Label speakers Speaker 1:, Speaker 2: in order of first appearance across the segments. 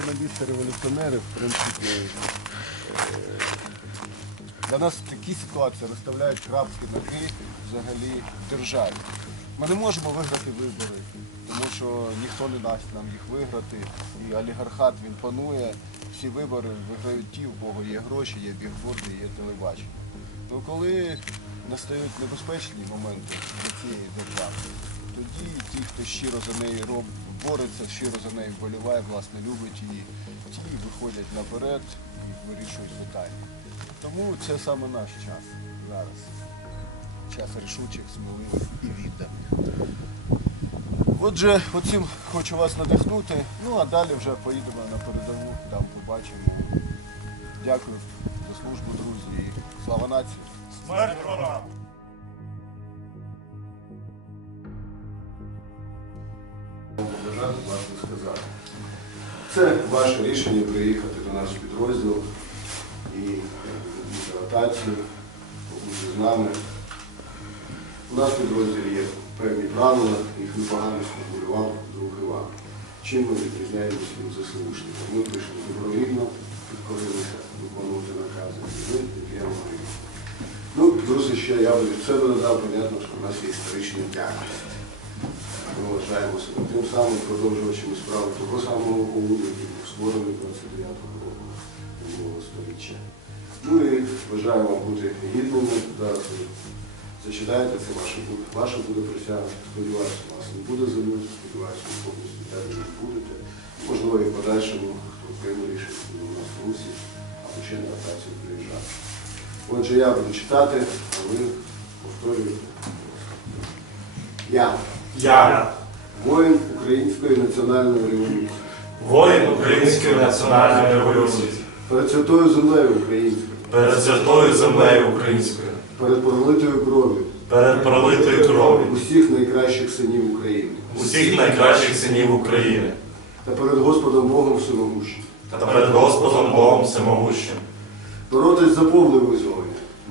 Speaker 1: активісти революціонери, в принципі, е, для нас такі ситуації розставляють крапки «і» взагалі в державі. Ми не можемо виграти вибори, тому що ніхто не дасть нам їх виграти. І олігархат він панує. Всі вибори виграють ті, у кого є гроші, є бігборди, є телебачення. Ну коли настають небезпечні моменти для цієї держави, тоді ті, хто щиро за неї роб, бореться, щиро за неї вболіває, власне, любить її, ті виходять наперед і вирішують питання. Тому це саме наш час зараз. Час рішучих, сміливих і відданих. Отже, оцим хочу вас надихнути. Ну а далі вже поїдемо на передову, там побачимо. Дякую за службу, друзі. і Слава нації!
Speaker 2: Смерть ворогам!
Speaker 1: Сказати. Це ваше рішення приїхати до нас в підрозділ і ротацію, побути з нами. У нас в підрозділі є певні правила, їх непогано сформулював друг Іван. Чим ми відрізняємося від ЗСУшників? Ми прийшли добровільно, підкорилися виконувати накази, і ми гривень. Ну, друзі, ще я би від додав, понятно, що в нас є історична дякість. Ми вважаємо себе тим самим продовжувачами справи того самого ОУН, який був створений 29-го року минулого століття. Ну і бажаємо бути гідними. Зараз зачитаєте це ваше буде. Ваше буде присяга. Сподіваюся, вас не буде залюбу, сподіваюся, ви повністю терміну будете. Можливо, і в подальшому, хто прийме рішення у нас в Русі, або ще на ротацію приїжджати. Отже, я буду читати, а ви повторюєте. Я.
Speaker 2: Я,
Speaker 1: Воїн Української національної революції.
Speaker 2: воїн Української національної революції,
Speaker 1: Перед святою землею українською,
Speaker 2: перед святою землею українською,
Speaker 1: перед пролитою кров'ю.
Speaker 2: Перед пролитою кров'ю.
Speaker 1: усіх найкращих синів України.
Speaker 2: Усіх найкращих синів України.
Speaker 1: Та перед Господом Богом Всемогущим.
Speaker 2: та перед Господом Богом Всемогущим,
Speaker 1: Боротись за повне визволення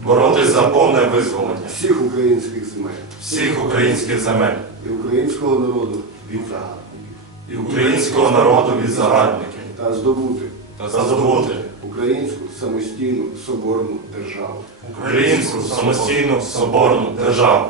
Speaker 2: боротись за повне визволення.
Speaker 1: Всіх українських земель.
Speaker 2: Всіх українських земель.
Speaker 1: І українського народу від загарбників.
Speaker 2: І українського народу від загарбників.
Speaker 1: Та здобути.
Speaker 2: Та здобути.
Speaker 1: Українську самостійну соборну державу.
Speaker 2: українську самостійну соборну державу